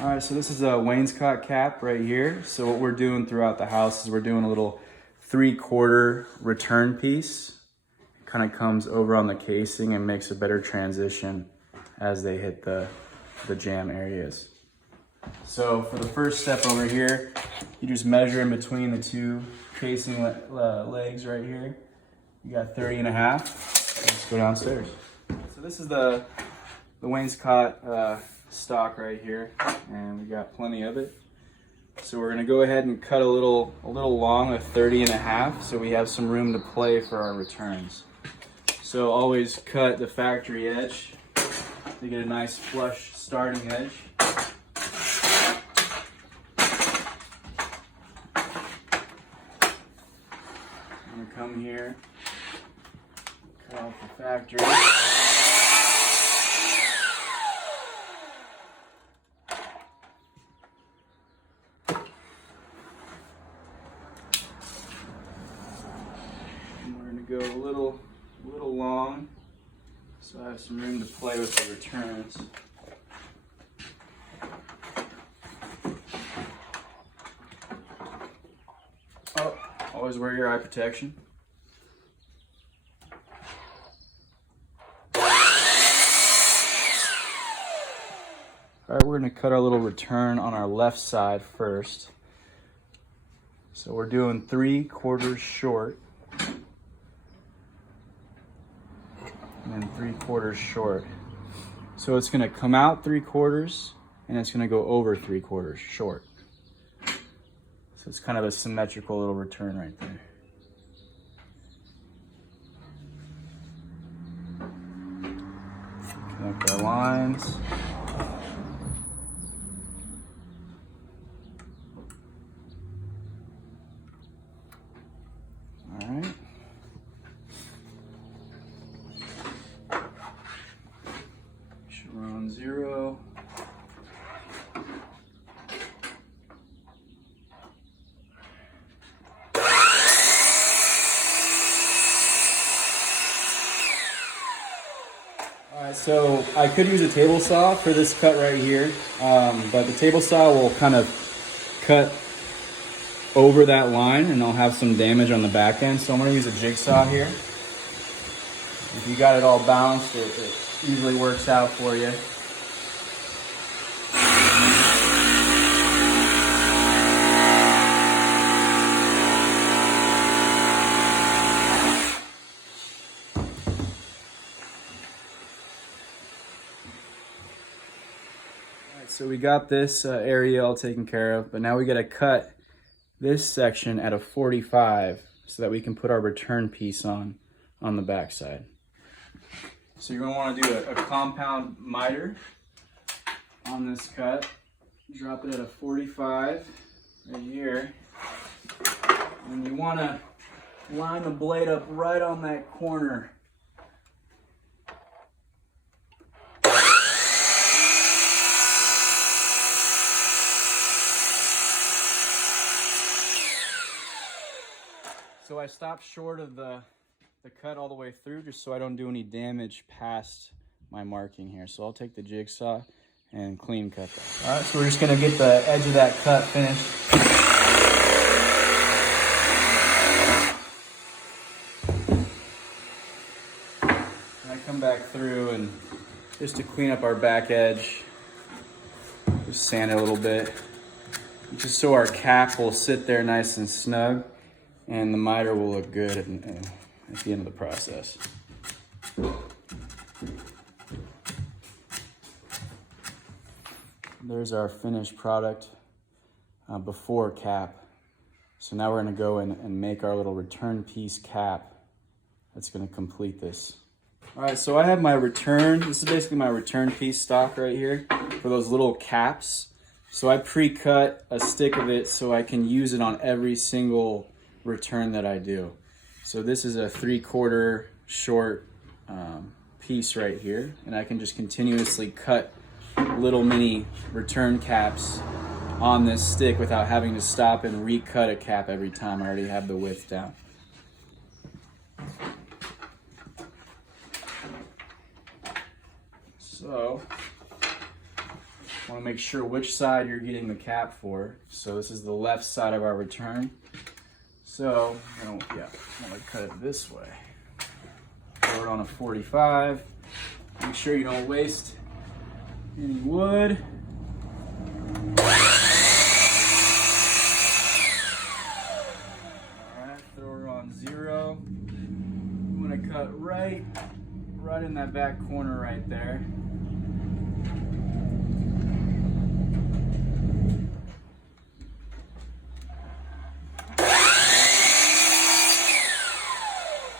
All right, so this is a wainscot cap right here. So what we're doing throughout the house is we're doing a little 3/4 return piece. It kind of comes over on the casing and makes a better transition as they hit the jam areas. So for the first step over here, you just measure in between the two casing legs right here. You got 30.5. Let's go downstairs. So this is the wainscot stock right here, and we got plenty of it. So we're gonna go ahead and cut a little long of 30.5, so we have some room to play for our returns. So always cut the factory edge to get a nice flush starting edge. I'm gonna come here, cut off the factory. Go a little long, so I have some room to play with the returns. Oh, always wear your eye protection. All right, we're gonna cut our little return on our left side first. So we're doing 3/4 short. And 3/4 short. So it's gonna come out 3/4 and it's gonna go over 3/4 short. So it's kind of a symmetrical little return right there. Connect our lines. All right. We're on 0. All right, so I could use a table saw for this cut right here, but the table saw will kind of cut over that line and I'll have some damage on the back end. So I'm gonna use a jigsaw here. If you got it all balanced, it usually works out for you. Alright, so we got this area all taken care of, but now we gotta cut this section at a 45 so that we can put our return piece on the back side. So you're going to want to do a compound miter on this cut. Drop it at a 45 right here. And you want to line the blade up right on that corner. So I stopped short of the cut all the way through just so I don't do any damage past my marking here. So I'll take the jigsaw and clean cut that. All right, so we're just gonna get the edge of that cut finished. And I come back through and just to clean up our back edge, just sand it a little bit, just so our cap will sit there nice and snug and the miter will look good at the end of the process. There's our finished product before cap. So now we're gonna go in and make our little return piece cap that's gonna complete this. All right, so I have my return. This is basically my return piece stock right here for those little caps. So I pre-cut a stick of it so I can use it on every single return that I do. So this is a 3/4 short piece right here, and I can just continuously cut little mini return caps on this stick without having to stop and recut a cap every time. I already have the width down. So Want to make sure which side you're getting the cap for. So this is the left side of our return. So I want to cut it this way. Throw it on a 45. Make sure you don't waste any wood. Alright, throw her on 0. I'm going to cut right in that back corner right there.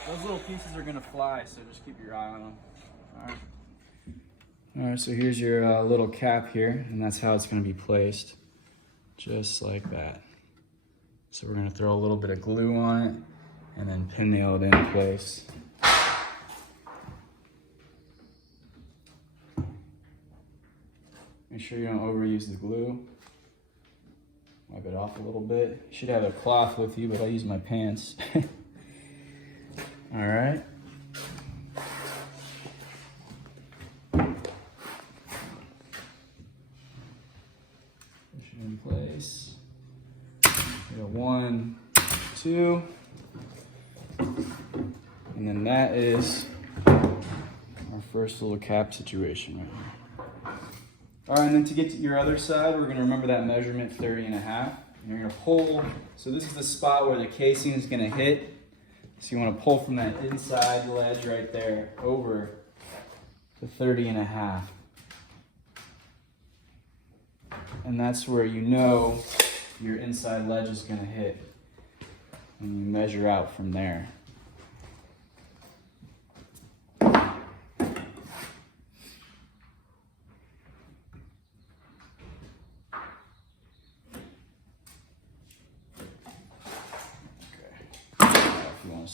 Those little pieces are gonna fly, so just keep your eye on them. All right, so here's your little cap here, and that's how it's gonna be placed, just like that. So we're gonna throw a little bit of glue on it, and then pin nail it in place. Make sure you don't overuse the glue. Wipe it off a little bit. You should have a cloth with you, but I use my pants. All right. Push it in place. We got 1, 2. And then that is our first little cap situation right here. All right, and then to get to your other side, we're gonna remember that measurement 30 1/2. And you're gonna pull, so this is the spot where the casing is gonna hit. So you want to pull from that inside ledge right there over to 30 1/2. And that's where you know your inside ledge is going to hit. And you measure out from there.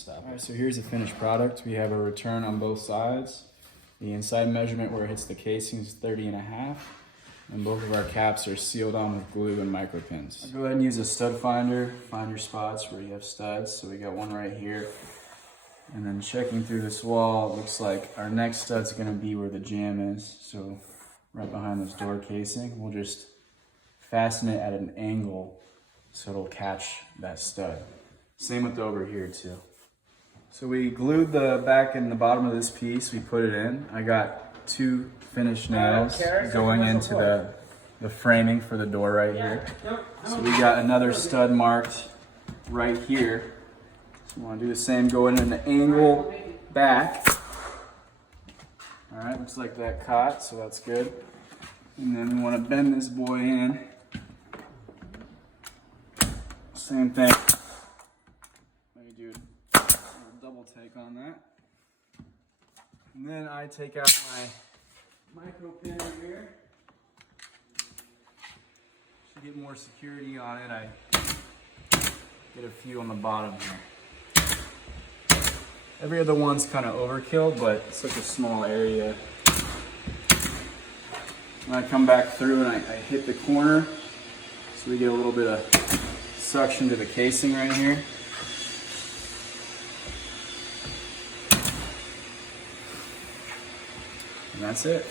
All right, so here's the finished product. We have a return on both sides. The inside measurement where it hits the casing is 30 1/2, and both of our caps are sealed on with glue and micro pins. I'll go ahead and use a stud finder, find your spots where you have studs. So we got one right here. And then checking through this wall, it looks like our next stud's gonna be where the jamb is. So right behind this door casing, we'll just fasten it at an angle so it'll catch that stud. Same with over here too. So we glued the back and the bottom of this piece, we put it in. I got 2 finished nails going into the framing for the door right here. So we got another stud marked right here. So we want to do the same, go in an angle back. All right, looks like that caught, so that's good. And then we want to bend this boy in. Same thing. Double take on that. And then I take out my micro pin here. To get more security on it, I get a few on the bottom here. Every other one's kind of overkill, but it's such a small area. And I come back through and I hit the corner, so we get a little bit of suction to the casing right here. And that's it.